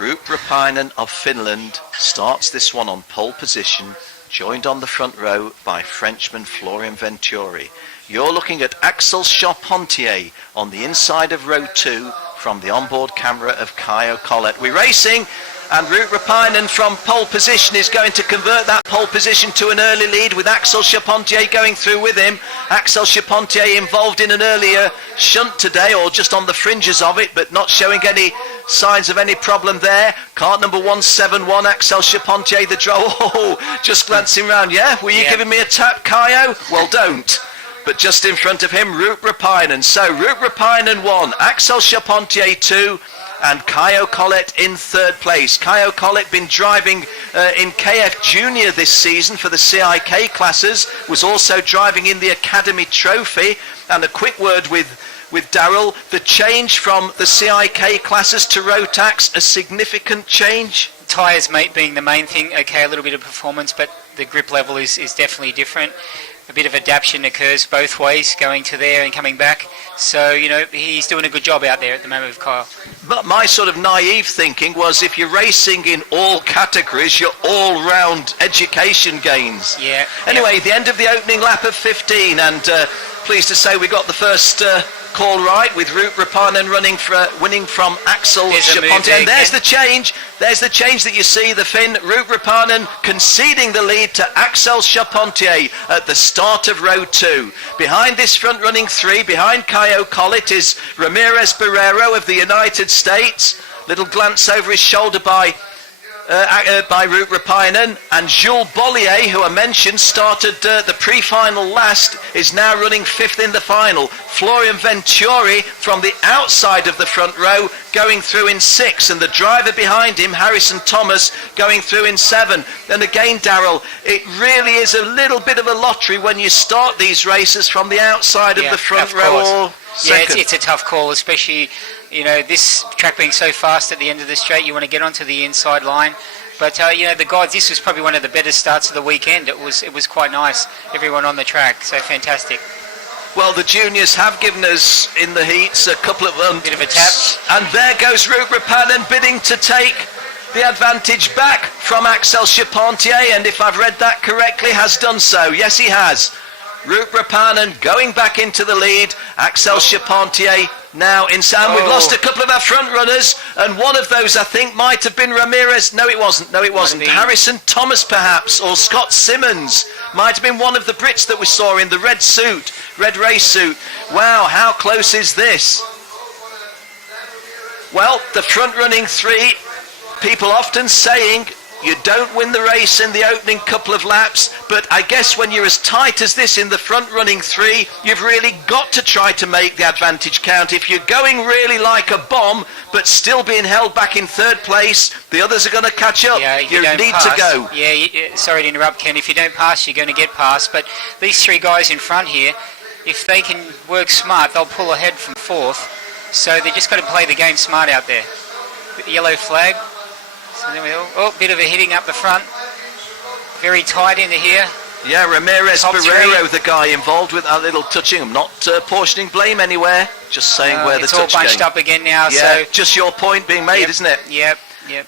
Ruuprapainen of Finland starts this one on pole position, joined on the front row by Frenchman Florian Venturi. You're looking at Axel Charpentier on the inside of row 2 from the onboard camera of Kaio Collet. We're racing, and Ruuprapainen from pole position is going to convert that pole position to an early lead with Axel Charpentier going through with him. Axel Charpentier involved in an earlier shunt today, or just on the fringes of it, but not showing any signs of any problem there. Cart number 171, Axel Charpentier, the draw. Oh, just glancing round. Yeah, were you giving me a tap, Kaio? Well, don't. But just in front of him, Ruuprapainen. So Ruuprapainen 1, Axel Charpentier 2, and Kaio Collet in third place. Kaio Collet been driving in KF Junior this season for the CIK classes, was also driving in the Academy Trophy. And a quick word with Darryl, the change from the CIK classes to Rotax, a significant change? Tyres, mate, being the main thing. Okay, a little bit of performance, but the grip level is definitely different. A bit of adaptation occurs both ways, going to there and coming back. So, you know, he's doing a good job out there at the moment with Kyle. But my sort of naive thinking was, if you're racing in all categories, you're all-round education gains. Yeah. Anyway, the end of the opening lap of 15, and pleased to say we got the first call right, with Ruuprapainen winning from Axel Charpentier. And there's the change. There's the change that you see, the Finn Ruuprapainen conceding the lead to Axel Charpentier at the start of row 2. Behind this front running 3, behind Kaio Collet, is Ramirez Barrero of the United States. Little glance over his shoulder by Ruuprapainen, and Jules Bollier, who I mentioned started the pre-final last, is now running 5th in the final. Florian Venturi from the outside of the front row going through in 6, and the driver behind him, Harrison Thomas, going through in 7. And again, Darryl, it really is a little bit of a lottery when you start these races from the outside of the front row or second. Yeah, it's a tough call, especially, you know, this track being so fast at the end of the straight. You want to get onto the inside line. But, you know, the guys, this was probably one of the better starts of the weekend. It was quite nice, everyone on the track, so fantastic. Well, the juniors have given us in the heats a couple of bit of a tap. And there goes Ruuprapainen bidding to take the advantage back from Axel Charpentier, and if I've read that correctly, has done so. Yes, he has. Ruuprapainen going back into the lead. Axel Charpentier now in sound. We've lost a couple of our front runners, and one of those I think might have been Ramirez. No, it wasn't. Harrison Thomas perhaps, or Scott Simmons. Might have been one of the Brits that we saw in the red race suit. Wow, how close is this? Well, the front running 3, people often saying you don't win the race in the opening couple of laps, but I guess when you're as tight as this in the front running 3, you've really got to try to make the advantage count. If you're going really like a bomb, but still being held back in third place, the others are going to catch up. Yeah, you need to go. Yeah, sorry to interrupt, Ken. If you don't pass, you're going to get past. But these 3 guys in front here, if they can work smart, they'll pull ahead from 4th. So they just got to play the game smart out there. Yellow flag. So then bit of a hitting up the front. Very tight into here. Yeah, Ramirez Barrero, the guy involved with a little touching. I'm not portioning blame anywhere. Just saying where the touch It's all bunched up again now. Yeah, so just your point being made, isn't it? Yep.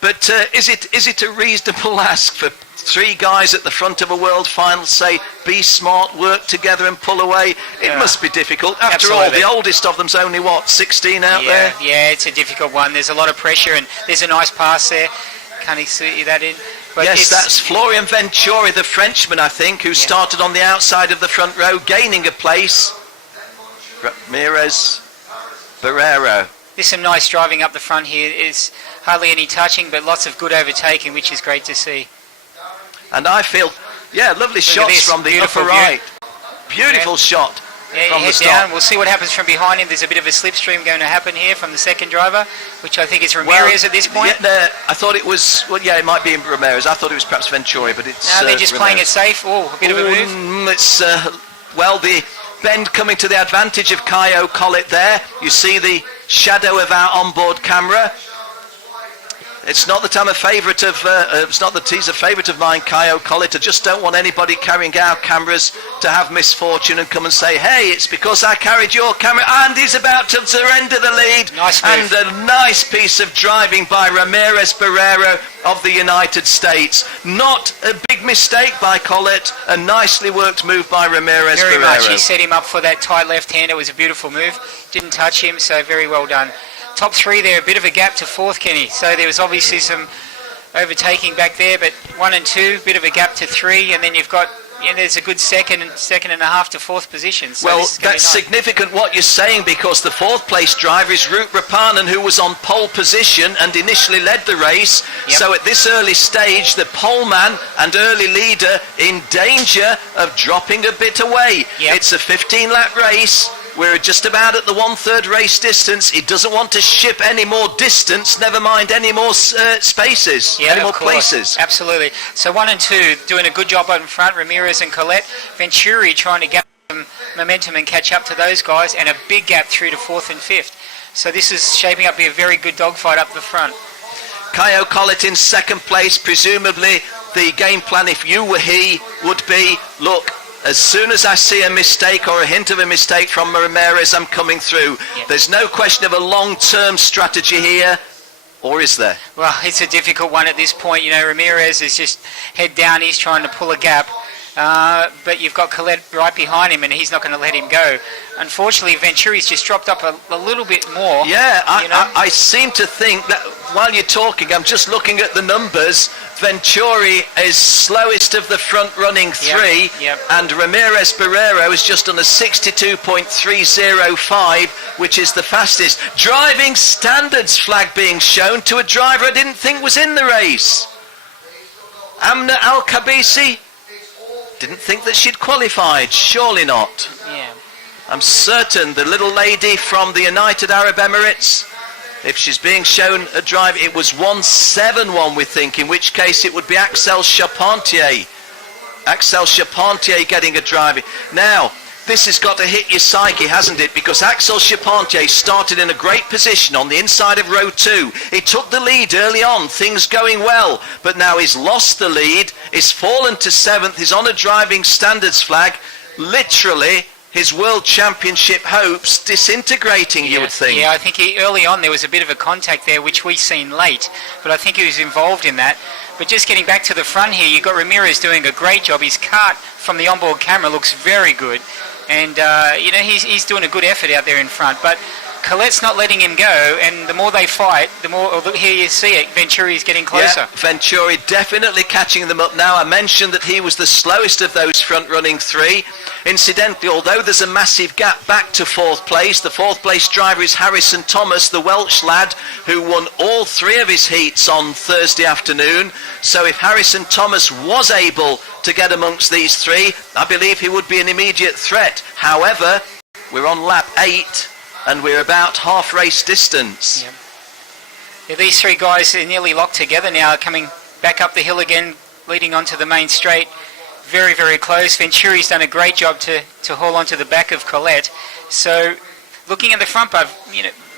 But is it a reasonable ask for 3 guys at the front of a world final say, be smart, work together and pull away? It must be difficult. After all, the oldest of them's only, 16 out there? Yeah, it's a difficult one. There's a lot of pressure, and there's a nice pass there. Can't he see that in? But yes, that's Florian Venturi, the Frenchman, I think, who started on the outside of the front row, gaining a place. Ramirez Barrero. There's some nice driving up the front here. There's hardly any touching, but lots of good overtaking, which is great to see. And I feel, lovely shots from the upper right. Beautiful shot from the start. Down. We'll see what happens from behind him. There's a bit of a slipstream going to happen here from the second driver, which I think is Ramirez at this point. I thought it was, it might be Ramirez. I thought it was perhaps Venturi, but it's no, they're just Ramirez. Playing it safe. A bit of a move. It's, the bend coming to the advantage of Kaio Collet there. You see the shadow of our onboard camera. It's not that I'm a favourite of, it's not that he's a favourite of mine, Kaio Collet. I just don't want anybody carrying our cameras to have misfortune and come and say, hey, it's because I carried your camera. And he's about to surrender the lead. Nice move. And a nice piece of driving by Ramirez Barrero of the United States. Not a big mistake by Collet. A nicely worked move by Ramirez Very Barrero. much. He set him up for that tight left hand. It was a beautiful move. Didn't touch him, so very well done. Top three there, a bit of a gap to fourth, Kenny. So there was obviously some overtaking back there, but 1 and 2, bit of a gap to 3, and then you've got, there's a good second and a half to fourth position. So well, that's nice. significant what you're saying, because the fourth place driver is Root Rapanen, who was on pole position and initially led the race. Yep. So at this early stage, the poleman and early leader in danger of dropping a bit away. Yep. It's a 15-lap race. We're just about at the 1/3 race distance. He doesn't want to ship any more distance, never mind any more spaces, any more places. Absolutely. So 1 and 2 doing a good job out in front, Ramirez and Collet. Venturi trying to get some momentum and catch up to those guys, and a big gap through to 4th and 5th. So this is shaping up to be a very good dogfight up the front. Kaio Collet in 2nd place. Presumably the game plan, if you were he, would be, look, as soon as I see a mistake or a hint of a mistake from Ramirez, I'm coming through. Yep. There's no question of a long-term strategy here, or is there? Well, it's a difficult one at this point. Ramirez is just head down. He's trying to pull a gap. But you've got Collet right behind him, and he's not going to let him go. Unfortunately, Venturi's just dropped up a little bit more. Yeah, I seem to think that while you're talking, I'm just looking at the numbers. Venturi is slowest of the front-running three, Yep. and Ramirez Barrero is just on a 62.305, which is the fastest. Driving standards flag being shown to a driver I didn't think was in the race. Amna Al-Khabisi. Didn't think that she'd qualified. Surely not. Yeah. I'm certain the little lady from the United Arab Emirates, if she's being shown a drive, it was 171, we think, in which case it would be Axel Charpentier. Axel Charpentier getting a drive. Now, this has got to hit your psyche, hasn't it? Because Axel Charpentier started in a great position on the inside of row 2. He took the lead early on, things going well, but now he's lost the lead, he's fallen to 7th, he's on a driving standards flag. Literally, his World Championship hopes disintegrating, you would think. Yeah, I think early on there was a bit of a contact there, which we seen late, but I think he was involved in that. But just getting back to the front here, you've got Ramirez doing a great job. His kart from the onboard camera looks very good, and he's doing a good effort out there in front. But Collet's not letting him go, and the more they fight, the more, here you see it, Venturi's getting closer. Yeah, Venturi definitely catching them up now. I mentioned that he was the slowest of those front-running three. Incidentally, although there's a massive gap back to 4th place, the 4th place driver is Harrison Thomas, the Welsh lad who won all 3 of his heats on Thursday afternoon. So if Harrison Thomas was able to get amongst these 3, I believe he would be an immediate threat. However, we're on lap 8 and we're about half race distance. Yeah, these 3 guys are nearly locked together now, coming back up the hill again, leading onto the main straight. Very, very close. Venturi's done a great job to haul onto the back of Collet. So, looking at the front,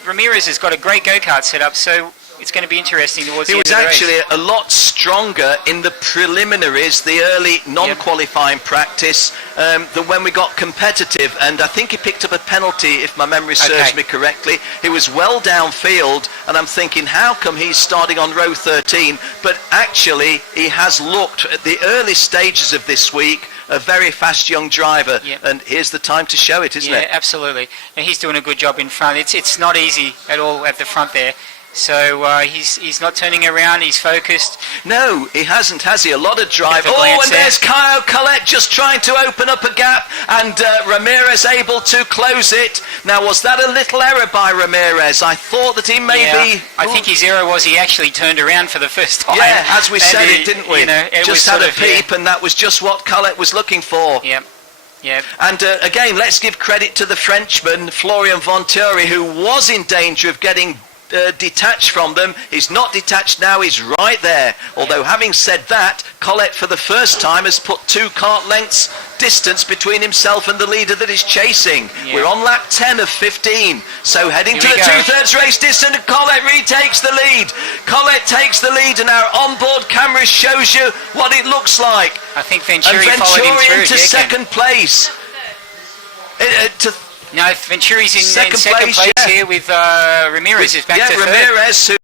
Ramirez has got a great go-kart set up, so it's going to be interesting towards the end of the race. He was actually a lot stronger in the preliminaries, the early non-qualifying practice, than when we got competitive, and I think he picked up a penalty, if my memory serves me correctly. He was well downfield, and I'm thinking, how come he's starting on row 13? But actually, he has looked at the early stages of this week a very fast young driver, and here's the time to show it, isn't it? Yeah, absolutely. And he's doing a good job in front. It's not easy at all at the front there. So he's not turning around, he's focused. No, he hasn't, has he? A lot of drive. Oh, and there's Kaio Collet just trying to open up a gap, and Ramirez able to close it. Now, was that a little error by Ramirez? I thought that he maybe... I think his error was he actually turned around for the first time. Yeah, as we said it, didn't we? It just had a peep, and that was just what Collet was looking for. Yep. Yep. And again, let's give credit to the Frenchman, Florian Venturi, who was in danger of getting detached from them. He's not detached now, he's right there. Although having said that, Collet for the first time has put 2 kart lengths distance between himself and the leader that is chasing. Yeah. We're on lap 10 of 15, so heading to Here the we go. 2/3 race distance, and Colette retakes the lead. Colette takes the lead, and our onboard camera shows you what it looks like. I think And Venturi followed him Venturi through. into second place. No, Venturi's in Second second place, place yeah. here with Ramirez is back to third. Ramirez, who